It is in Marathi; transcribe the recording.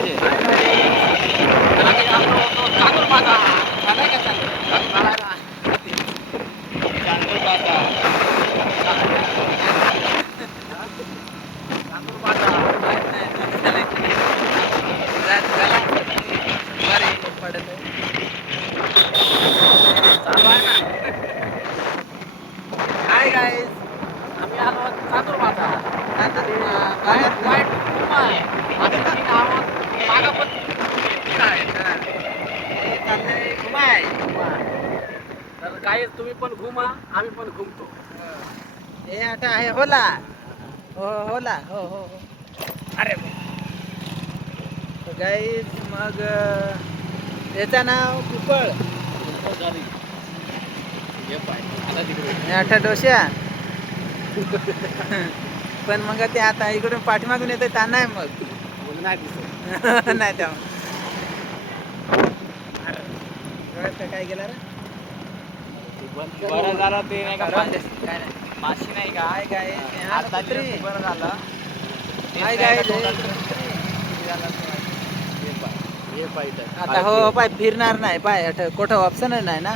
पाहिजे. आम्ही आलो होतो चांदूरबाजा. झालाय का चालू? झालाय ना. चांदूरबाजा. चांदूरबाजा. हाय गाईज, आम्ही आलो चांदूरबाजा. बाहेर वाईट घुमा आहे. आम्ही तीन आहोत. मागं पण तीन आहेत. चाललंय घुमाय. तर काय तुम्ही पण घुमा, आम्ही पण घुमतो. हे आता आहे होला. हो होला. हो हो हो. अरे गाईज मग याचं नाव पिपळ. आठा डोश्या. पण मग ते आता इकडून पाठीमागून येते ताना आहे मग नाही दिसत. नाही त्या काय गेला रे. बरं झालं ते नाही का काय नाही माशी नाही का आहे काय आता बरं झालं. काय आता हो पाय फिरणार नाही पाय कोठं ऑप्शन नाही ना.